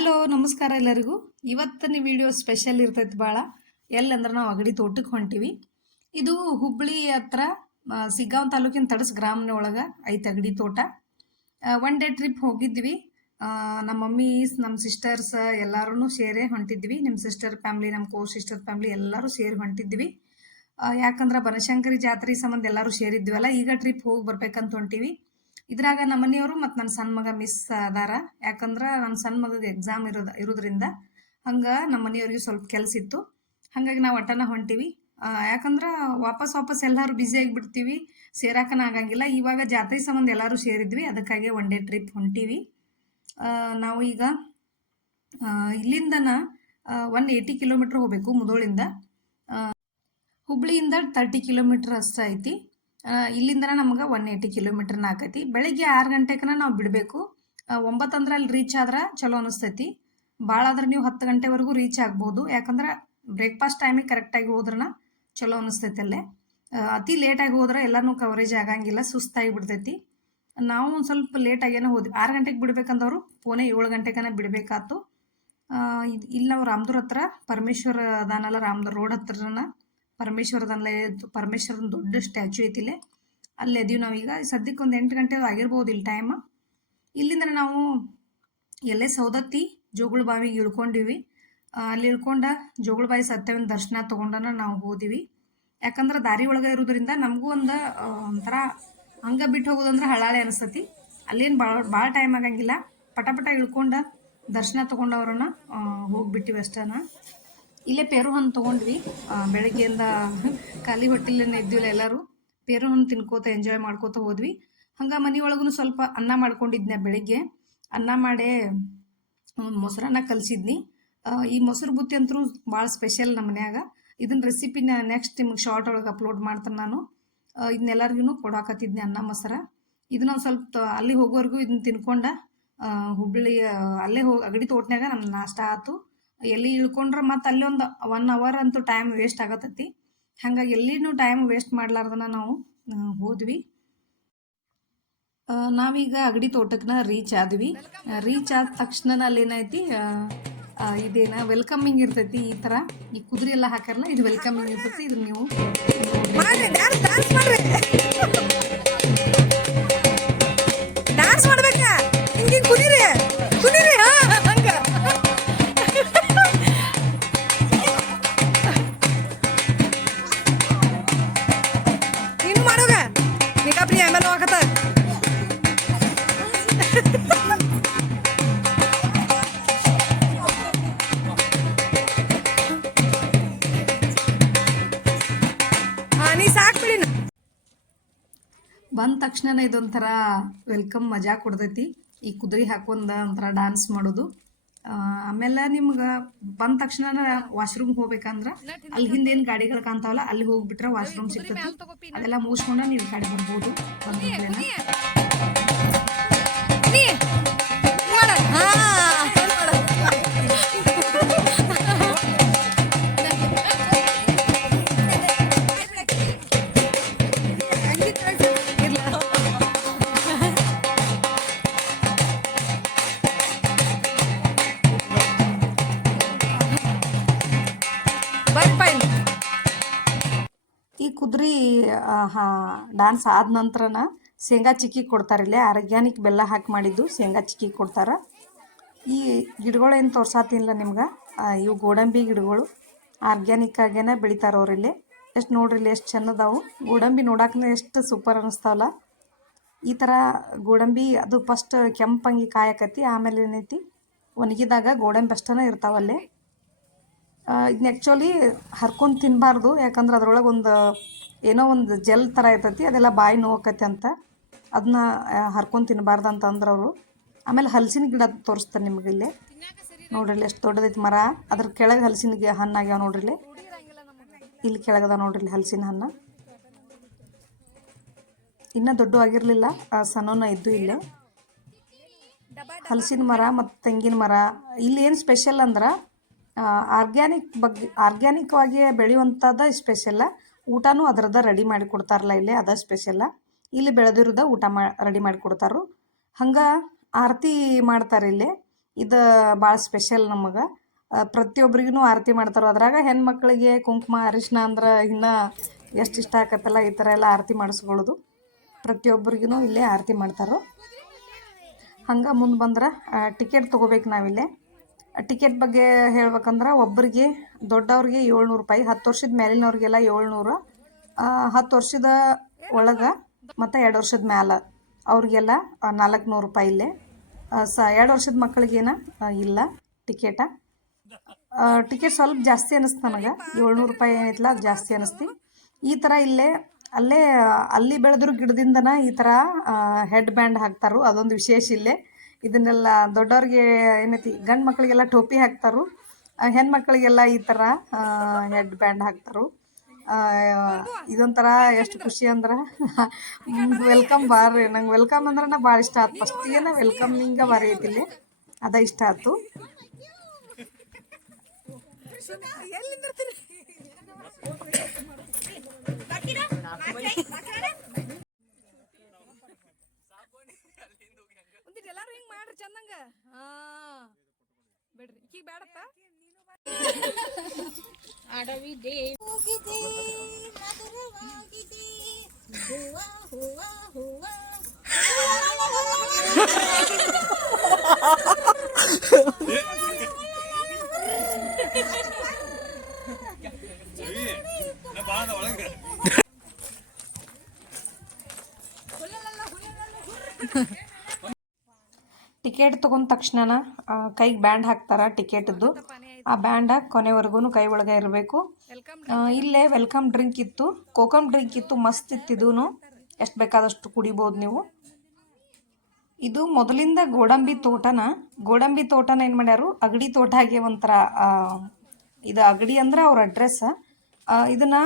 Hello ನಮಸ್ಕಾರ ಎಲ್ಲರಿಗೂ. ಇವತ್ತಿನ ವಿಡಿಯೋ ಸ್ಪೆಷಲ್ ಇರ್ತೈತಿ ಭಾಳ. ಎಲ್ಲಂದ್ರೆ ನಾವು ಅಗಡಿ ತೋಟಕ್ಕೆ ಹೊಂಟಿವಿ. ಇದು ಹುಬ್ಬಳ್ಳಿ ಹತ್ರ ಸಿಗ್ಗಾಂವ್ ತಾಲೂಕಿನ ತಡಸ್ ಗ್ರಾಮನ ಒಳಗೆ ಐತೆ ಅಗಡಿ ತೋಟ. ಒನ್ ಡೇ ಟ್ರಿಪ್ ಹೋಗಿದ್ವಿ. ನಮ್ಮ ಮಮ್ಮಿ ನಮ್ಮ ಸಿಸ್ಟರ್ಸ್ ಎಲ್ಲರೂ ಸೇರಿ ಹೊಂಟಿದ್ವಿ. ನಿಮ್ಮ ಸಿಸ್ಟರ್ ಫ್ಯಾಮ್ಲಿ, ನಮ್ಮ ಕೋ ಸಿಸ್ಟರ್ ಫ್ಯಾಮ್ಲಿ ಎಲ್ಲರೂ ಸೇರಿ ಹೊಂಟಿದ್ವಿ. ಯಾಕಂದ್ರೆ ಬನಶಂಕರಿ ಜಾತ್ರೆ ಸಂಬಂಧ ಎಲ್ಲರೂ ಸೇರಿದ್ವಲ್ಲ, ಈಗ ಟ್ರಿಪ್ ಹೋಗಿ ಬರ್ಬೇಕಂತ ಹೊಂಟಿವಿ. ಇದ್ರಾಗ ನಮ್ಮ ಮನೆಯವರು ಮತ್ತು ನನ್ನ ಸಣ್ಣ ಮಗ ಮಿಸ್ ಅದಾರ. ಯಾಕಂದ್ರೆ ನನ್ನ ಸಣ್ಣ ಮಗಗೆ ಎಕ್ಸಾಮ್ ಇರೋದ್ರಿಂದ ಹಂಗೆ ನಮ್ಮ ಮನೆಯವ್ರಿಗೆ ಸ್ವಲ್ಪ ಕೆಲಸ ಇತ್ತು. ಹಾಗಾಗಿ ನಾವು ಒಟ್ಟನ ಹೊಂಟಿವಿ. ಯಾಕಂದ್ರೆ ವಾಪಸ್ ಎಲ್ಲರೂ ಬ್ಯುಸಿ ಆಗಿಬಿಡ್ತೀವಿ, ಸೇರಾಕನ ಆಗಂಗಿಲ್ಲ. ಇವಾಗ ಜಾತ್ರೆ ಸಂಬಂಧ ಎಲ್ಲರೂ ಸೇರಿದ್ವಿ, ಅದಕ್ಕಾಗಿ ಒನ್ ಡೇ ಟ್ರಿಪ್ ಹೊಂಟಿವಿ. ನಾವು ಈಗ ಇಲ್ಲಿಂದನ 180 ಕಿಲೋಮೀಟ್ರ್ ಹೋಗ್ಬೇಕು. ಮುಧೋಳಿಂದ ಹುಬ್ಳಿಯಿಂದ 30 ಕಿಲೋಮೀಟ್ರ್ ಅಷ್ಟೇ ಐತಿ. ಇಲ್ಲಿಂದ ನಮ್ಗೆ 180 ಕಿಲೋಮೀಟ್ರ್ನ ಆಕೈತಿ. ಬೆಳಗ್ಗೆ 6 ಗಂಟೆಗೆ ನಾವು ಬಿಡಬೇಕು. 9 ಅಂದ್ರೆ ಅಲ್ಲಿ ರೀಚ್ ಆದ್ರೆ ಚಲೋ ಅನಿಸ್ತೈತಿ. ಭಾಳ ಆದ್ರೆ ನೀವು 10 ಗಂಟೆವರೆಗೂ ರೀಚ್ ಆಗ್ಬೋದು. ಯಾಕಂದ್ರೆ ಬ್ರೇಕ್ಫಾಸ್ಟ್ ಟೈಮಿಗೆ ಕರೆಕ್ಟಾಗಿ ಹೋದ್ರನ ಚಲೋ ಅನಿಸ್ತೈತಿ ಅಲ್ಲೇ. ಅತಿ ಲೇಟಾಗಿ ಹೋದ್ರೆ ಎಲ್ಲನೂ ಕವರೇಜ್ ಆಗಂಗಿಲ್ಲ, ಸುಸ್ತಾಗಿ ಬಿಡ್ತೈತಿ. ನಾವು ಒಂದು ಸ್ವಲ್ಪ ಲೇಟಾಗೇನೋ ಹೋದ್ವಿ. 6 ಗಂಟೆಗೆ ಬಿಡ್ಬೇಕಂದವರು ಪೋನೆ 7 ಗಂಟೆಗನ ಬಿಡಬೇಕಾತು. ಇಲ್ಲ ನಾವು ರಾಮದುರ್ ಹತ್ರ ಪರಮೇಶ್ವರ ಅದಾನಲ್ಲ, ರಾಮದುರ್ ರೋಡ್ ಹತ್ರನ ಪರಮೇಶ್ವರನ ದೊಡ್ಡ ಸ್ಟ್ಯಾಚು ಐತಿಲೆ, ಅಲ್ಲಿ ಅದೀವಿ ನಾವೀಗ. ಸದ್ಯಕ್ಕೆ ಒಂದು 8 ಗಂಟೆ ಆಗಿರ್ಬೋದು ಇಲ್ಲಿ ಟೈಮ್. ಇಲ್ಲಿಂದ ನಾವು ಎಲ್ಲೇ ಸೌದತ್ತಿ ಜೋಗುಳ ಬಾವಿಗೆ ಇಳ್ಕೊಂಡಿವಿ. ಅಲ್ಲಿ ಇಳ್ಕೊಂಡ ಜೋಗುಳ ಬಾವಿ ಸತ್ಯವನ ದರ್ಶನ ತೊಗೊಂಡನ ನಾವು ಹೋದಿವಿ. ಯಾಕಂದ್ರೆ ದಾರಿ ಒಳಗೆ ಇರೋದ್ರಿಂದ ನಮಗೂ ಒಂಥರ ಹಂಗೆ ಬಿಟ್ಟು ಹೋಗೋದಂದ್ರೆ ಹಳಾಳೆ ಅನಿಸ್ತತಿ. ಅಲ್ಲೇನು ಭಾಳ ಟೈಮ್ ಆಗಂಗಿಲ್ಲ. ಪಟ ಇಳ್ಕೊಂಡ ದರ್ಶನ ತೊಗೊಂಡವ್ರನ್ನ ಹೋಗ್ಬಿಟ್ಟಿವಿ ಅಷ್ಟನ. ಇಲ್ಲೇ ಪೇರು ಹಣ್ಣು ತೊಗೊಂಡ್ವಿ. ಬೆಳಗ್ಗೆಯಿಂದ ಖಾಲಿ ಹೊಟ್ಟೆಲ್ಲೇ ಇದ್ವಿಲ್ಲ ಎಲ್ಲರೂ. ಪೇರು ಹಣ್ಣು ತಿನ್ಕೋತ ಎಂಜಾಯ್ ಮಾಡ್ಕೋತ ಹೋದ್ವಿ. ಹಂಗೆ ಮನೆಯೊಳಗೂ ಸ್ವಲ್ಪ ಅನ್ನ ಮಾಡ್ಕೊಂಡಿದ್ನೆ. ಬೆಳಿಗ್ಗೆ ಅನ್ನ ಮಾಡಿ ಮೊಸರನ್ನ ಕಲಿಸಿದ್ನಿ. ಈ ಮೊಸರು ಬುತ್ತಿ ಅಂತೂ ಭಾಳ ಸ್ಪೆಷಲ್ ನಮ್ಮ ಮನ್ಯಾಗ. ಇದನ್ನ ರೆಸಿಪಿನ ನೆಕ್ಸ್ಟ್ ನಿಮ್ಗೆ ಶಾರ್ಟ್ ಒಳಗೆ ಅಪ್ಲೋಡ್ ಮಾಡ್ತಾನೆ ನಾನು. ಇದನ್ನೆಲ್ಲರಿಗೂ ಕೊಡಾಕತ್ತಿದ್ನಿ, ಅನ್ನ ಮೊಸರ. ಇದನ್ನ ಒಂದು ಸ್ವಲ್ಪ ಅಲ್ಲಿ ಹೋಗೋವರೆಗೂ ಇದನ್ನ ತಿನ್ಕೊಂಡ ಹುಬ್ಬಳ್ಳಿ ಅಲ್ಲೇ ಅಗಡಿ ತೋಟನ್ಯಾಗ ನಮ್ಮ ನಾಷ್ಟ ಆಯ್ತು. ಎಲ್ಲಿ ಇಳ್ಕೊಂಡ್ರೆ ಮತ್ತು ಅಲ್ಲಿ ಒಂದು 1 ಅವರ್ ಅಂತೂ ಟೈಮ್ ವೇಸ್ಟ್ ಆಗತ್ತೈತಿ. ಹಾಗಾಗಿ ಎಲ್ಲಿನೂ ಟೈಮ್ ವೇಸ್ಟ್ ಮಾಡ್ಲಾರ್ದನ ನಾವು ಹೋದ್ವಿ. ನಾವೀಗ ಅಗಡಿ ತೋಟಕ್ಕೆ ರೀಚ್ ಆದ್ವಿ. ರೀಚ್ ಆದ ತಕ್ಷಣ ಅಲ್ಲಿ ಏನೈತಿ, ಇದೇನ ವೆಲ್ಕಮಿಂಗ್ ಇರ್ತೈತಿ. ಈ ಥರ ಈ ಕುದುರೆ ಎಲ್ಲ ಹಾಕಾರಲ್ಲ, ಇದು ವೆಲ್ಕಮಿಂಗ್ ಇರ್ತೈತಿ. ಇದು ನೀವು ಬಂದ ತಕ್ಷಣ ಇದೊಂಥರ ವೆಲ್ಕಮ್ ಮಜಾ ಕೊಡ್ತೈತಿ. ಈ ಕುದುರೆ ಹಾಕೊಂಡ ಒಂಥರ ಡ್ಯಾನ್ಸ್ ಮಾಡೋದು. ಆಮೇಲೆ ನಿಮ್ಗೆ ಬಂದ ತಕ್ಷಣ ವಾಶ್ರೂಮ್ ಹೋಗ್ಬೇಕಂದ್ರೆ ಅಲ್ಲಿ ಹಿಂದೇನು ಗಾಡಿಗಳು ಕಾಣ್ತಾವಲ್ಲ, ಅಲ್ಲಿ ಹೋಗ್ಬಿಟ್ರೆ ವಾಶ್ರೂಮ್ ಸಿಗ್ತೈತಿ. ಅದೆಲ್ಲ ಮುಗಿಸ್ಕೊಂಡ ನೀವು ಗಾಡಿ ಬರ್ಬೋದು. ಈ ಕುದುರೆ ಡ್ಯಾನ್ಸ್ ಆದ ನಂತರನ ಶೇಂಗಾ ಚಿಕ್ಕಿ ಕೊಡ್ತಾರೆ. ಇಲ್ಲೇ ಆರ್ಗ್ಯಾನಿಕ್ ಬೆಲ್ಲ ಹಾಕಿ ಮಾಡಿದ್ದು ಶೇಂಗಾ ಚಿಕ್ಕಿ ಕೊಡ್ತಾರೆ. ಈ ಗಿಡಗಳು ಏನು ತೋರ್ಸಾತಿಲ್ಲ ನಿಮ್ಗೆ, ಇವು ಗೋಡಂಬಿ ಗಿಡಗಳು ಆರ್ಗ್ಯಾನಿಕ್ ಆಗೇನೆ ಬೆಳಿತಾರೆ ಅವ್ರಿಲ್ಲಿ. ಎಷ್ಟು ನೋಡ್ರಿ ಇಲ್ಲಿ ಎಷ್ಟು ಚೆನ್ನದಾವು. ಗೋಡಂಬಿ ನೋಡಾಕನೇ ಎಷ್ಟು ಸೂಪರ್ ಅನ್ನಿಸ್ತಾವಲ್ಲ. ಈ ಥರ ಗೋಡಂಬಿ ಅದು ಫಸ್ಟ್ ಕೆಂಪಂಗಿ ಕಾಯಕತ್ತಿ, ಆಮೇಲೆ ಏನೈತಿ ಒಣಗಿದಾಗ ಗೋಡಂಬಿ ಅಷ್ಟೇ ಇರ್ತಾವಲ್ಲೇ. ಇದನ್ನ ಆ್ಯಕ್ಚುಲಿ ಹರ್ಕೊಂಡು ತಿನ್ನಬಾರ್ದು. ಯಾಕಂದ್ರೆ ಅದ್ರೊಳಗೆ ಏನೋ ಒಂದು ಜೆಲ್ ಥರ ಇರ್ತೈತಿ, ಅದೆಲ್ಲ ಬಾಯಿ ನೋವಾಕತಿ ಅಂತ. ಅದನ್ನ ಹರ್ಕೊಂಡು ತಿನ್ನಬಾರ್ದು ಅಂತ ಅಂದ್ರೆ ಅವರು. ಆಮೇಲೆ ಹಲಸಿನ ಗಿಡ ತೋರಿಸ್ತಾರೆ ನಿಮ್ಗೆ ಇಲ್ಲಿ. ನೋಡ್ರಿ ಎಷ್ಟು ದೊಡ್ಡದೈತಿ ಮರ. ಅದ್ರ ಕೆಳಗೆ ಹಲಸಿನ ಹಣ್ಣಾಗ್ಯಾವ ನೋಡ್ರಿ. ಇಲ್ಲಿ ಕೆಳಗದ ನೋಡ್ರಿ ಹಲಸಿನ ಹಣ್ಣು. ಇನ್ನೂ ದೊಡ್ಡ ಆಗಿರಲಿಲ್ಲ, ಸಣ್ಣನ ಇದ್ದು ಇಲ್ಲೇ. ಹಲಸಿನ ಮರ ಮತ್ತು ತೆಂಗಿನ ಮರ. ಇಲ್ಲಿ ಏನು ಸ್ಪೆಷಲ್ ಅಂದ್ರೆ ಆರ್ಗ್ಯಾನಿಕ್ವಾಗಿ ಬೆಳೆಯುವಂಥದ್ದು ಸ್ಪೆಷಲ್ಲ. ಊಟನೂ ಅದರದ ರೆಡಿ ಮಾಡಿ ಕೊಡ್ತಾರಲ್ಲ ಇಲ್ಲೇ, ಅದ ಸ್ಪೆಷಲ್ಲ. ಇಲ್ಲಿ ಬೆಳೆದಿರೋದ ಊಟ ರೆಡಿ ಮಾಡಿ ಕೊಡ್ತಾರು. ಹಂಗೆ ಆರತಿ ಮಾಡ್ತಾರೆ ಇಲ್ಲಿ. ಇದು ಭಾಳ ಸ್ಪೆಷಲ್ ನಮಗೆ. ಪ್ರತಿಯೊಬ್ಬರಿಗೂ ಆರತಿ ಮಾಡ್ತಾರೆ. ಅದ್ರಾಗ ಹೆಣ್ಮಕ್ಳಿಗೆ ಕುಂಕುಮ ಅರಿಶಿನ ಅಂದ್ರೆ ಇನ್ನೂ ಎಷ್ಟು ಇಷ್ಟ ಆಕತ್ತಲ್ಲ, ಈ ಥರ ಎಲ್ಲ ಆರತಿ ಮಾಡಿಸ್ಕೊಳ್ಳೋದು. ಪ್ರತಿಯೊಬ್ಬರಿಗೂ ಇಲ್ಲೇ ಆರತಿ ಮಾಡ್ತಾರೆ. ಹಂಗೆ ಮುಂದೆ ಬಂದ್ರೆ ಟಿಕೆಟ್ ತೊಗೋಬೇಕು ನಾವಿಲ್ಲೇ. ಟಿಕೆಟ್ ಬಗ್ಗೆ ಹೇಳ್ಬೇಕಂದ್ರೆ ಒಬ್ಬರಿಗೆ ದೊಡ್ಡವ್ರಿಗೆ 700 ರೂಪಾಯಿ, 10 ವರ್ಷದ ಮೇಲಿನವ್ರಿಗೆಲ್ಲ 700, 10 ವರ್ಷದ ಒಳಗೆ ಮತ್ತು 2 ವರ್ಷದ ಮ್ಯಾಲೆ ಅವ್ರಿಗೆಲ್ಲ 400 ರೂಪಾಯಿ ಇಲ್ಲೇ. 2 ವರ್ಷದ ಮಕ್ಕಳಿಗೇನ ಇಲ್ಲ ಟಿಕೆಟ. ಟಿಕೆಟ್ ಸ್ವಲ್ಪ ಜಾಸ್ತಿ ಅನ್ನಿಸ್ತು ನನಗೆ, 700 ರೂಪಾಯಿ ಏನೈತಲ್ಲ ಅದು ಜಾಸ್ತಿ ಅನ್ನಿಸ್ತು. ಈ ಥರ ಅಲ್ಲಿ ಬೆಳೆದ್ರು ಗಿಡದಿಂದನ ಈ ಥರ ಹೆಡ್ ಬ್ಯಾಂಡ್ ಹಾಕ್ತಾರು, ಅದೊಂದು ವಿಶೇಷ ಇಲ್ಲೇ. ಇದನ್ನೆಲ್ಲ ದೊಡ್ಡವ್ರಿಗೆ ಏನೈತಿ, ಗಂಡು ಮಕ್ಕಳಿಗೆಲ್ಲ ಟೋಪಿ ಹಾಕ್ತಾರು, ಹೆಣ್ಮಕ್ಳಿಗೆಲ್ಲ ಈ ಥರ ಹೆಡ್ ಬ್ಯಾಂಡ್ ಹಾಕ್ತಾರು. ಇದೊಂಥರ ಎಷ್ಟು ಖುಷಿ ಅಂದ್ರೆ ವೆಲ್ಕಮ್ ಬಾರ್ರಿ. ನಂಗೆ ವೆಲ್ಕಮ್ ಅಂದ್ರೆ ಭಾಳ ಇಷ್ಟ ಆಯ್ತು. ಫಸ್ಟಿಗೆ ವೆಲ್ಕಮ್ನಿಂಗ ಬಾರಿ ಐತಿಲ್ಲಿ, ಅದ ಇಷ್ಟ ಆಯ್ತು. ಎಲ್ಲಾರು ಹಿಂಗ್ ಮಾಡ್ರಿ ಚಂದಂಗ. ಬಿಡ್ರಿ ಈಗ ಬೇಡತ್ತ ಅಡವಿದೆ ಮಧುರವಾಗಿದೆ ಹೂವ ಹೂವ ಹೂವ. ಟಿಕೆಟ್ ತೊಗೊಂಡ ತಕ್ಷಣ ಕೈಗೆ ಬ್ಯಾಂಡ್ ಹಾಕ್ತಾರ ಟಿಕೆಟ್ದು. ಆ ಬ್ಯಾಂಡ ಕೊನೆವರೆಗೂ ಕೈ ಒಳಗೆ ಇರಬೇಕು. ಇಲ್ಲೇ ವೆಲ್ಕಮ್ ಡ್ರಿಂಕ್ ಇತ್ತು, ಕೋಕಮ್ ಡ್ರಿಂಕ್ ಇತ್ತು, ಮಸ್ತ್ ಇತ್ತಿದೂ. ಎಷ್ಟು ಬೇಕಾದಷ್ಟು ಕುಡಿಬೋದು ನೀವು. ಇದು ಮೊದಲಿಂದ ಗೋಡಂಬಿ ತೋಟನ ಏನು ಮಾಡ್ಯಾರು, ಅಗಡಿ ತೋಟ ಆಗಿ ಒಂಥರ. ಇದು ಅಗಡಿ ಅಂದ್ರೆ ಅವ್ರ ಅಡ್ರೆಸ್. ಇದನ್ನು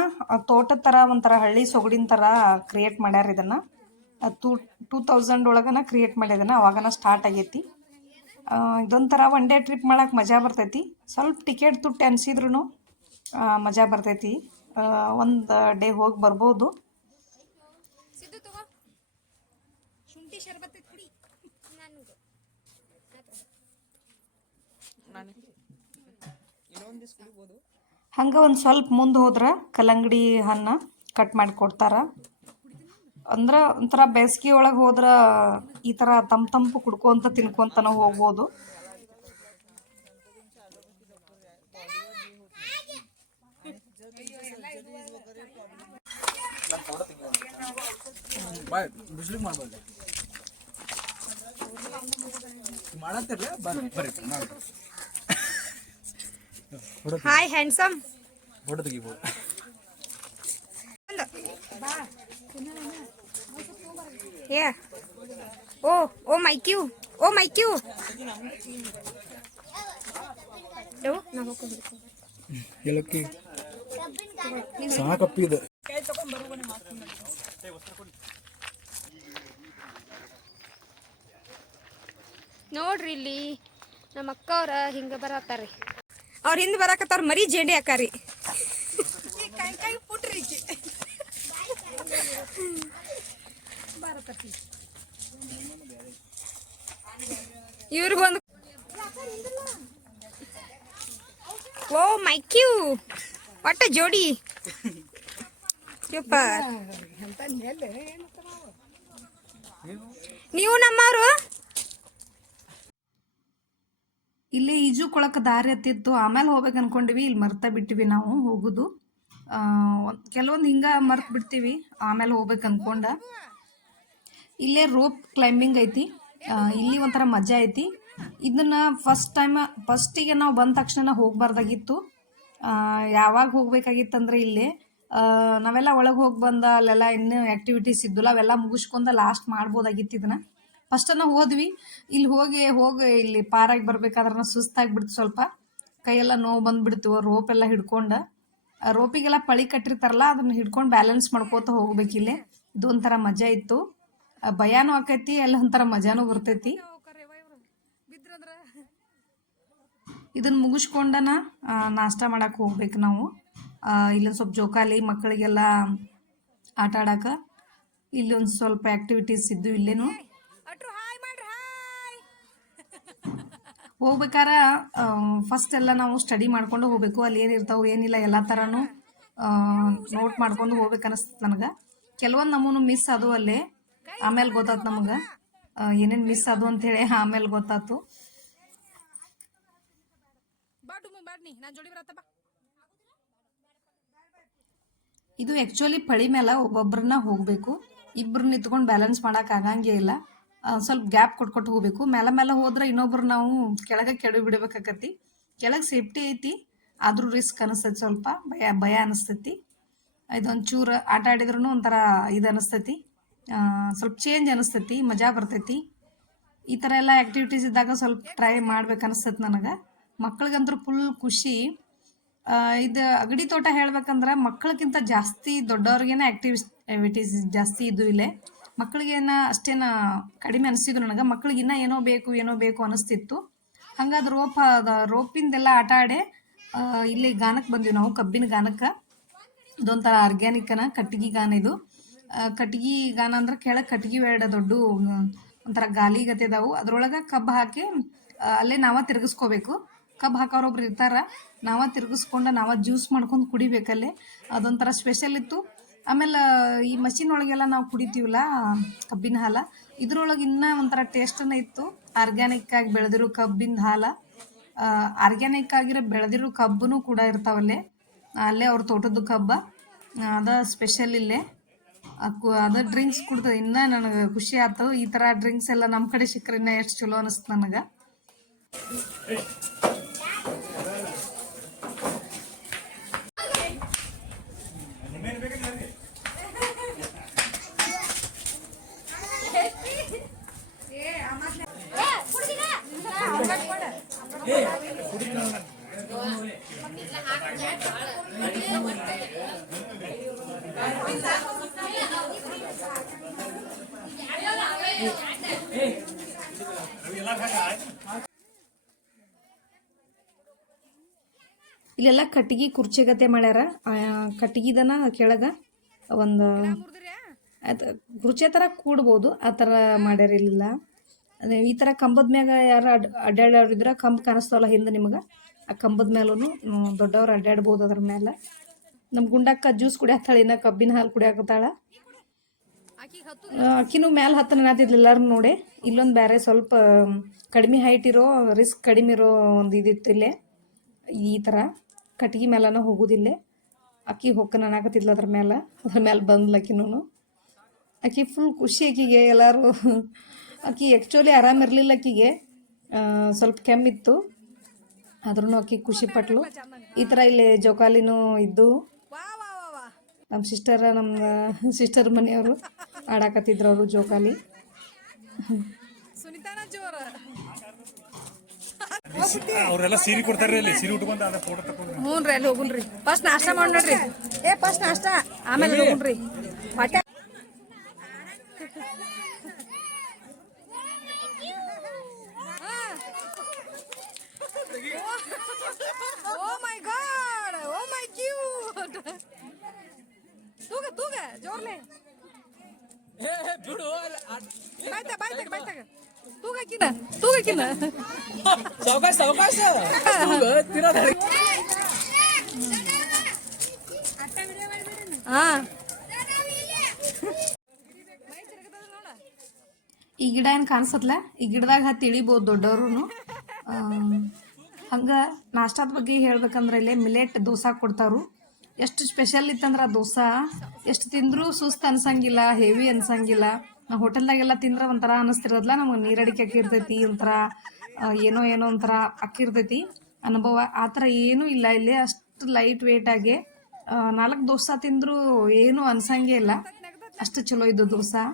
ತೋಟದ ಥರ ಒಂಥರ ಹಳ್ಳಿ ಸೊಗಡಿನ ಥರ ಕ್ರಿಯೇಟ್ ಮಾಡ್ಯಾರ. ಇದನ್ನು 2000 ಒಳಗನ ಕ್ರಿಯೇಟ್ ಮಾಡ್ಯದನ, ಅವಾಗನ ಸ್ಟಾರ್ಟ್ ಆಗೈತಿ. ಇದೊಂಥರ ಒನ್ ಡೇ ಟ್ರಿಪ್ ಮಾಡಕ್ಕೆ ಮಜಾ ಬರ್ತೈತಿ. ಸ್ವಲ್ಪ ಟಿಕೆಟ್ ತುಟ್ಟಿ ಅನಿಸಿದ್ರು ಮಜಾ ಬರ್ತೈತಿ. ಒಂದು ಡೇ ಹೋಗಿ ಬರ್ಬೋದು. ಹಂಗೆ ಒಂದು ಸ್ವಲ್ಪ ಮುಂದೆ ಹೋದ್ರೆ ಕಲ್ಲಂಗಡಿ ಹಣ್ಣು ಕಟ್ ಮಾಡಿ ಕೊಡ್ತಾರೆ. ಅಂದ್ರೆ ಒಂಥರ ಬೇಸಿಗೆ ಒಳಗೆ ಹೋದ್ರೆ ಈ ಥರ ತಂಪು ಕುಡ್ಕೊಂತ ತಿನ್ಕೊಂತನೂ ಹೋಗ್ಬೋದು. Hi handsome. Yeah. Oh my Q. Oh my Q. Do na ಹೋಗು. ಎಲ್ಲಕ್ಕೆ ಸಾಕಪ್ಪಿದೆ. ನೋಡ್ರಿ ಇಲ್ಲಿ ನಮ್ಮ ಅಕ್ಕ ಅವ್ರ ಹಿಂಗ ಬರತ್ತಾರ್ರಿ. ಅವ್ರ ಹಿಂದೆ ಬರಾಕತ್ತವ್ರ ಮರಿ ಜೇಂಡಿ ಹಾಕಾರಿ. ಇವ್ರಿಗೊಂದು ಓ ಮೈಕ್ಯೂ ಒಟ್ಟ ಜೋಡಿ ಸೂಪರ್. ನೀವು ನಮ್ಮವರು. ಇಲ್ಲಿ ಈಜು ಕೊಳಕ್ಕೆ ದಾರಿ ಹತ್ತಿತ್ತು, ಆಮೇಲೆ ಹೋಗ್ಬೇಕು ಅನ್ಕೊಂಡಿವಿ. ಇಲ್ಲಿ ಮರ್ತಾ ಬಿಟ್ಟಿವಿ ನಾವು ಹೋಗುದು. ಕೆಲವೊಂದು ಹಿಂಗೆ ಮರ್ತು ಬಿಡ್ತೀವಿ, ಆಮೇಲೆ ಹೋಗ್ಬೇಕು ಅನ್ಕೊಂಡ. ಇಲ್ಲೇ ರೋಪ್ ಕ್ಲೈಂಬಿಂಗ್ ಐತಿ. ಇಲ್ಲಿ ಒಂಥರ ಮಜಾ ಐತಿ. ಇದನ್ನ ಫಸ್ಟಿಗೆ ನಾವು ಬಂದ ತಕ್ಷಣ ಹೋಗ್ಬಾರ್ದಾಗಿತ್ತು. ಯಾವಾಗ ಹೋಗ್ಬೇಕಾಗಿತ್ತಂದ್ರೆ ಇಲ್ಲೇ ನಾವೆಲ್ಲ ಒಳಗೆ ಹೋಗಿ ಬಂದ ಅಲ್ಲೆಲ್ಲ ಇನ್ನೂ ಆ್ಯಕ್ಟಿವಿಟೀಸ್ ಇದ್ದಿಲ್ಲ, ಅವೆಲ್ಲ ಮುಗಿಸ್ಕೊಂಡ ಲಾಸ್ಟ್ ಮಾಡ್ಬೋದಾಗಿತ್ತು. ಇದನ್ನು ಫಸ್ಟನ್ನು ಹೋದ್ವಿ. ಇಲ್ಲಿ ಹೋಗಿ ಇಲ್ಲಿ ಪಾರಾಗಿ ಬರ್ಬೇಕಾದ್ರೆ ಸುಸ್ತಾಗಿಬಿಡ್ತು, ಸ್ವಲ್ಪ ಕೈಯೆಲ್ಲ ನೋವು ಬಂದುಬಿಡ್ತೀವಿ. ರೋಪ್ ಎಲ್ಲ ಹಿಡ್ಕೊಂಡು, ರೋಪಿಗೆಲ್ಲ ಪಳಿ ಕಟ್ಟಿರ್ತಾರಲ್ಲ, ಅದನ್ನು ಹಿಡ್ಕೊಂಡು ಬ್ಯಾಲೆನ್ಸ್ ಮಾಡ್ಕೋತ ಹೋಗ್ಬೇಕಿಲ್ಲೇ. ಇದು ಒಂಥರ ಮಜಾ ಇತ್ತು. ಭಯಾನೂ ಆಕೈತಿ, ಎಲ್ಲ ಒಂಥರ ಮಜಾನೂ ಬರ್ತೈತಿ. ಇದನ್ನು ಮುಗಿಸ್ಕೊಂಡನ ನಾಷ್ಟ ಮಾಡಕ್ಕೆ ಹೋಗ್ಬೇಕು ನಾವು. ಇಲ್ಲೊಂದು ಸ್ವಲ್ಪ ಜೋಕಾಲಿ ಮಕ್ಕಳಿಗೆಲ್ಲ ಆಟ ಆಡಕ್ಕೆ, ಇಲ್ಲಿ ಒಂದು ಸ್ವಲ್ಪ ಆ್ಯಕ್ಟಿವಿಟೀಸ್ ಇದ್ದು ಇಲ್ಲೇನು. ಹೋಗ್ಬೇಕಾರ ಫಸ್ಟ್ ಎಲ್ಲ ನಾವು ಸ್ಟಡಿ ಮಾಡ್ಕೊಂಡು ಹೋಗ್ಬೇಕು. ಅಲ್ಲಿ ಏನಿರ್ತಾವೆ ಏನಿಲ್ಲ ಎಲ್ಲ ಥರನೂ ನೋಟ್ ಮಾಡ್ಕೊಂಡು ಹೋಗ್ಬೇಕು ಅನಿಸ್ತದೆ ನನಗೆ. ಕೆಲವೊಂದು ನಮೂನು ಮಿಸ್ ಅದು ಅಲ್ಲೇ, ಆಮೇಲೆ ಗೊತ್ತಾತು ನಮಗೆ ಏನೇನು ಮಿಸ್ ಅದು ಅಂತೇಳಿ ಆಮೇಲೆ ಗೊತ್ತಾತು. ಇದು ಆ್ಯಕ್ಚುಲಿ ಪಳಿ ಮೇಲೆ ಒಬ್ಬೊಬ್ಬರನ್ನ ಹೋಗಬೇಕು, ಇಬ್ಬರು ನಿಂತ್ಕೊಂಡು ಬ್ಯಾಲೆನ್ಸ್ ಮಾಡೋಕೆ ಆಗಂಗೇ ಇಲ್ಲ. ಸ್ವಲ್ಪ ಗ್ಯಾಪ್ ಕೊಟ್ಕೊಟ್ಟು ಹೋಗ್ಬೇಕು. ಮೇಲೆ ಹೋದ್ರೆ ಇನ್ನೊಬ್ರು ನಾವು ಕೆಳಗೆ ಕೆಡವಿ ಬಿಡ್ಬೇಕಾಕತಿ. ಕೆಳಗೆ ಸೇಫ್ಟಿ ಐತಿ, ಆದರೂ ರಿಸ್ಕ್ ಅನಿಸ್ತೈತಿ, ಸ್ವಲ್ಪ ಭಯ ಅನಿಸ್ತೈತಿ. ಇದೊಂದು ಚೂರು ಆಟ ಆಡಿದ್ರೂ ಒಂಥರ ಇದು ಅನಿಸ್ತೈತಿ, ಸ್ವಲ್ಪ ಚೇಂಜ್ ಅನಿಸ್ತೈತಿ, ಮಜಾ ಬರ್ತೈತಿ. ಈ ಥರ ಎಲ್ಲ ಆ್ಯಕ್ಟಿವಿಟೀಸ್ ಇದ್ದಾಗ ಸ್ವಲ್ಪ ಟ್ರೈ ಮಾಡ್ಬೇಕು ಅನಿಸ್ತೈತಿ ನನಗೆ. ಮಕ್ಳಿಗಂತೂ ಫುಲ್ ಖುಷಿ. ಇದು ಅಗಡಿ ತೋಟ ಹೇಳ್ಬೇಕಂದ್ರೆ ಮಕ್ಕಳಿಗಿಂತ ಜಾಸ್ತಿ ದೊಡ್ಡವ್ರಿಗೇನೆ ಆ್ಯಕ್ಟಿವಿಟೀಸ್ ಜಾಸ್ತಿ ಇದ್ದು ಇಲ್ಲೇ. ಮಕ್ಕಳಿಗೇನ ಅಷ್ಟೇನ ಕಡಿಮೆ ಅನಿಸ್ತಿದ್ರು ನನಗೆ. ಮಕ್ಳಿಗೆ ಇನ್ನೂ ಏನೋ ಬೇಕು ಅನಿಸ್ತಿತ್ತು. ಹಂಗಾದ್ರೆ ರೋಪಿಂದೆಲ್ಲ ಆಟ ಆಡಿ ಇಲ್ಲಿ ಗಾನಕ್ಕೆ ಬಂದ್ವಿ ನಾವು, ಕಬ್ಬಿನ ಗಾನಕ್ಕೆ. ಇದೊಂಥರ ಆರ್ಗ್ಯಾನಿಕ್ನ ಕಟ್ಟಿಗೆ ಗಾನ ಇದು. ಕಟ್ಟಿಗೆ ಗಾನ ಅಂದ್ರೆ ಕೆಳಗೆ ಕಟ್ಟಿಗೆ ಬೇಡ ದೊಡ್ಡ ಒಂಥರ ಗಾಲಿ ಗತೆ ಇದಾವು. ಅದ್ರೊಳಗೆ ಕಬ್ಬು ಹಾಕಿ ಅಲ್ಲೇ ನಾವ ತಿರ್ಗಿಸ್ಕೋಬೇಕು. ಕಬ್ಬು ಹಾಕೋರೊಬ್ರು ಇರ್ತಾರ, ನಾವ ತಿರ್ಗಿಸ್ಕೊಂಡು ನಾವ ಜ್ಯೂಸ್ ಮಾಡ್ಕೊಂಡು ಕುಡಿಬೇಕಲ್ಲೇ. ಅದೊಂಥರ ಸ್ಪೆಷಲ್ ಇತ್ತು. ಆಮೇಲೆ ಈ ಮಷಿನ್ ಒಳಗೆಲ್ಲ ನಾವು ಕುಡಿತೀವಲ್ಲ ಕಬ್ಬಿನ ಹಾಲು, ಇದ್ರೊಳಗೆ ಇನ್ನೂ ಒಂಥರ ಟೇಸ್ಟನ್ನ ಇತ್ತು. ಆರ್ಗ್ಯಾನಿಕ್ ಆಗಿ ಬೆಳೆದಿರೋ ಕಬ್ಬಿನ ಹಾಲು, ಆರ್ಗ್ಯಾನಿಕ್ ಆಗಿರೋ ಬೆಳೆದಿರೋ ಕಬ್ಬೂ ಕೂಡ ಇರ್ತಾವಲ್ಲೇ. ಅಲ್ಲೇ ಅವ್ರ ತೋಟದ ಕಬ್ಬ, ಅದ ಸ್ಪೆಷಲ್ ಇಲ್ಲೇ. ಅದ ಡ್ರಿಂಕ್ಸ್ ಕುಡ್ದು ಇನ್ನೂ ನನಗೆ ಖುಷಿ ಆಯ್ತು. ಈ ಥರ ಡ್ರಿಂಕ್ಸ್ ಎಲ್ಲ ನಮ್ಮ ಕಡೆ ಸಿಕ್ಕರೆ ಇನ್ನೂ ಎಷ್ಟು ಚಲೋ ಅನಿಸ್ತು ನನಗೆ. ಇಲ್ಲೆಲ್ಲ ಕಟ್ಟಿಗೆ ಕುರ್ಚಿ ಗತೆ ಮಾಡ್ಯಾರ. ಕಟ್ಟಿಗೆದನ ಕೆಳಗೆ ಒಂದು ಅದು ಕುರ್ಚಿ ಥರ ಕೂಡ್ಬೋದು, ಆ ಥರ ಮಾಡ್ಯಾರ. ಇಲ್ಲಿಲ್ಲ ಈ ಥರ ಕಂಬದ ಮ್ಯಾಗ ಯಾರು ಅಡ್ಡಾಡೋರಿದ್ರೆ ಕಂಬ ಕಾಣಿಸ್ತಾವಲ್ಲ ಹಿಂದೆ ನಿಮ್ಗೆ, ಆ ಕಂಬದ ಮೇಲೂ ದೊಡ್ಡವ್ರು ಅಡ್ಡಾಡ್ಬೋದು. ಅದ್ರ ಮೇಲೆ ನಮ್ಮ ಗುಂಡಕ್ಕ ಜ್ಯೂಸ್ ಕುಡಿಯತ್ತಾಳ, ಇನ್ನು ಕಬ್ಬಿನ ಹಾಲು ಕುಡಿಯಾಕತ್ತಾಳ. ಅಕ್ಕಿನೂ ಮ್ಯಾಲೆ ಹತ್ತನ ನಾತಿದ್ಲು ಎಲ್ಲರೂ ನೋಡಿ. ಇಲ್ಲೊಂದು ಬೇರೆ ಸ್ವಲ್ಪ ಕಡಿಮೆ ಹೈಟ್ ಇರೋ, ರಿಸ್ಕ್ ಕಡಿಮೆ ಇರೋ ಒಂದು ಇದಿತ್ತು ಇಲ್ಲೇ. ಈ ಥರ ಕಟ್ಗೆ ಮೇಲನ ಹೋಗೋದಿಲ್ಲೇ. ಅಕ್ಕಿ ಹೊಕ್ಕನ ಅನ್ನಕತ್ತಿದ್ಲು ಅದ್ರ ಮೇಲೆ ಬಂದ್ಲು ಅಕ್ಕಿನೂ. ಅಕ್ಕಿ ಫುಲ್ ಖುಷಿ ಆಕಿಗೆ. ಎಲ್ಲರೂ ಅಕ್ಕಿ ಆ್ಯಕ್ಚುಲಿ ಆರಾಮಿರಲಿಲ್ಲ, ಅಕ್ಕಿಗೆ ಸ್ವಲ್ಪ ಕೆಮ್ಮಿತ್ತು, ಆದ್ರೂ ಅಕ್ಕಿ ಖುಷಿ ಪಟ್ಲು. ಈ ಥರ ಇಲ್ಲಿ ಜೋಕಾಲಿನೂ ಇದ್ದು ನಮ್ಮ ಸಿಸ್ಟರ್ ಮನೆಯವರು ಆಡಾಕತ್ತಿದ್ರು ಅವರು ಜೋಕಾಲಿ. ಅವರೆಲ್ಲ ಸೀರೆ ಕೊಡ್ತಾರೆ, ಅಲ್ಲಿ ಸೀರೆ ಉಟ್ಕೊಂಡು ಅದ ಫೋಟೋ ತಗೊಂಡು. ಹ್ಞೂ ರೀ, ಅಲ್ಲಿ ಹೋಗುನ್ರಿ. ಫಸ್ಟ್ ನಾಷ್ಟ ಮಾಡಿ ನೋಡ್ರಿ. ಫಸ್ಟ್ ನಾಷ್ಟ, ಆಮೇಲೆ ಹೋಗುನ್ರಿ. Oh my god! Oh my cute! ತೂಗ ಜೋರ್ಲೆ. ಬಿಡು. ಬಾಯ್ತಾಗ. ತೂಗಕಿನ. ಸಾವಕಾಶ. ಈ ಗಿಡ ಏನು ಕಾಣಿಸತ್ಲ, ಈ ಗಿಡದಾಗ ಹತ್ತಿ ಇಳಿಬೋದು ದೊಡ್ಡವರು. ಹಂಗೆ ನಾಷ್ಟಾದ ಬಗ್ಗೆ ಹೇಳ್ಬೇಕಂದ್ರೆ ಇಲ್ಲೇ ಮಿಲೆಟ್ ದೋಸೆ ಕೊಡ್ತಾರು. ಎಷ್ಟು ಸ್ಪೆಷಲ್ ಇತ್ತಂದ್ರೆ ದೋಸೆ ಎಷ್ಟು ತಿಂದರೂ ಸುಸ್ತು ಅನ್ಸಂಗಿಲ್ಲ, ಹೆವಿ ಅನ್ಸಂಗಿಲ್ಲ. ನಾವು ಹೋಟೆಲ್ದಾಗೆಲ್ಲ ತಿಂದ್ರೆ ಒಂಥರ ಅನ್ನಿಸ್ತಿರೋದಿಲ್ಲ, ನಮಗೆ ನೀರಡಿಕೆ ಅಕ್ಕಿರ್ತೈತಿ, ಒಂಥರ ಏನೋ ಒಂಥರ ಅಕ್ಕಿರ್ತೈತಿ ಅನುಭವ. ಆ ಥರ ಏನೂ ಇಲ್ಲ ಇಲ್ಲಿ. ಅಷ್ಟು ಲೈಟ್ ವೇಟಾಗಿ 4 ದೋಸೆ ತಿಂದರೂ ಏನೂ ಅನ್ಸಂಗೇ ಇಲ್ಲ, ಅಷ್ಟು ಚಲೋ ಇದ್ದು ದೋಸೆ.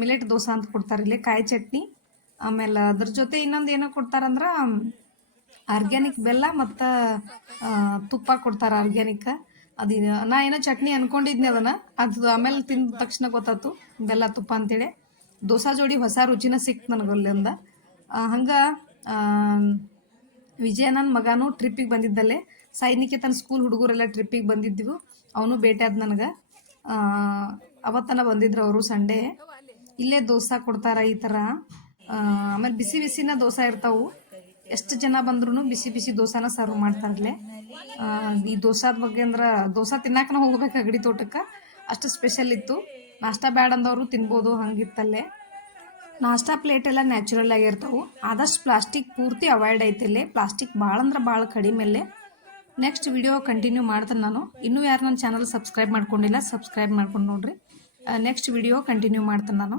ಮಿಲೆಟ್ ದೋಸೆ ಅಂತ ಕೊಡ್ತಾರೆ ಇಲ್ಲಿ, ಕಾಯಿ ಚಟ್ನಿ. ಆಮೇಲೆ ಅದ್ರ ಜೊತೆ ಇನ್ನೊಂದು ಏನೋ ಕೊಡ್ತಾರಂದ್ರೆ ಆರ್ಗ್ಯಾನಿಕ್ ಬೆಲ್ಲ ಮತ್ತು ತುಪ್ಪ ಕೊಡ್ತಾರೆ ಆರ್ಗ್ಯಾನಿಕ್. ಅದು ನಾ ಏನೋ ಚಟ್ನಿ ಅನ್ಕೊಂಡಿದ್ನಿ ಅದನ್ನು, ಅದು ಆಮೇಲೆ ತಿಂದ ತಕ್ಷಣ ಗೊತ್ತಾಯ್ತು ಬೆಲ್ಲ ತುಪ್ಪ ಅಂತೇಳಿ. ದೋಸೆ ಜೋಡಿ ಹೊಸ ರುಚಿನ ಸಿಕ್ತು ನನಗಲ್ಲಿಂದ. ಹಂಗೆ ವಿಜಯ ನನ್ನ ಮಗನೂ ಟ್ರಿಪ್ಪಿಗೆ ಬಂದಿದ್ದಲ್ಲೇ, ಸಾಯಿನಿಕೇತನ ಸ್ಕೂಲ್ ಹುಡುಗರೆಲ್ಲ ಟ್ರಿಪ್ಪಿಗೆ ಬಂದಿದ್ದೆವು. ಅವನು ಭೇಟಿ ಆದ ನನಗೆ. ಅವತ್ತನ ಬಂದಿದ್ರು ಅವರು ಸಂಡೇ. ಇಲ್ಲೇ ದೋಸೆ ಕೊಡ್ತಾರೆ ಈ ಥರ. ಆಮೇಲೆ ಬಿಸಿನ ದೋಸೆ ಇರ್ತಾವೆ. ಎಷ್ಟು ಜನ ಬಂದ್ರೂ ಬಿಸಿ ಬಿಸಿ ದೋಸಾನ ಸರ್ವ್ ಮಾಡ್ತಾರಲ್ಲೇ. ಈ ದೋಸಾದ ಬಗ್ಗೆ ಅಂದ್ರೆ ದೋಸೆ ತಿನ್ನಕ್ಕೆ ಹೋಗ್ಬೇಕು ಅಗಡಿ ತೋಟಕ್ಕೆ, ಅಷ್ಟು ಸ್ಪೆಷಲ್ ಇತ್ತು. ನಾಷ್ಟ ಬ್ಯಾಡ ಅಂದವರು ತಿನ್ಬೋದು, ಹಂಗಿತ್ತಲ್ಲೇ. ನಾಷ್ಟಾ ಪ್ಲೇಟ್ ಎಲ್ಲ ನ್ಯಾಚುರಲ್ ಆಗಿರ್ತಾವೆ. ಆದಷ್ಟು ಪ್ಲಾಸ್ಟಿಕ್ ಪೂರ್ತಿ ಅವಾಯ್ಡ್ ಐತಿಲ್ಲೇ. ಪ್ಲಾಸ್ಟಿಕ್ ಭಾಳ ಅಂದ್ರೆ ಭಾಳ ಕಡಿಮೆಲ್ಲೇ. ನೆಕ್ಸ್ಟ್ ವಿಡಿಯೋ ಕಂಟಿನ್ಯೂ ಮಾಡ್ತೇನೆ ನಾನು. ಇನ್ನೂ ಯಾರು ನನ್ನ ಚಾನಲ್ ಸಬ್ಸ್ಕ್ರೈಬ್ ಮಾಡ್ಕೊಂಡಿಲ್ಲ, ಸಬ್ಸ್ಕ್ರೈಬ್ ಮಾಡ್ಕೊಂಡು ನೋಡ್ರಿ. ನೆಕ್ಸ್ಟ್ ವಿಡಿಯೋ ಕಂಟಿನ್ಯೂ ಮಾಡ್ತೇನೆ ನಾನು.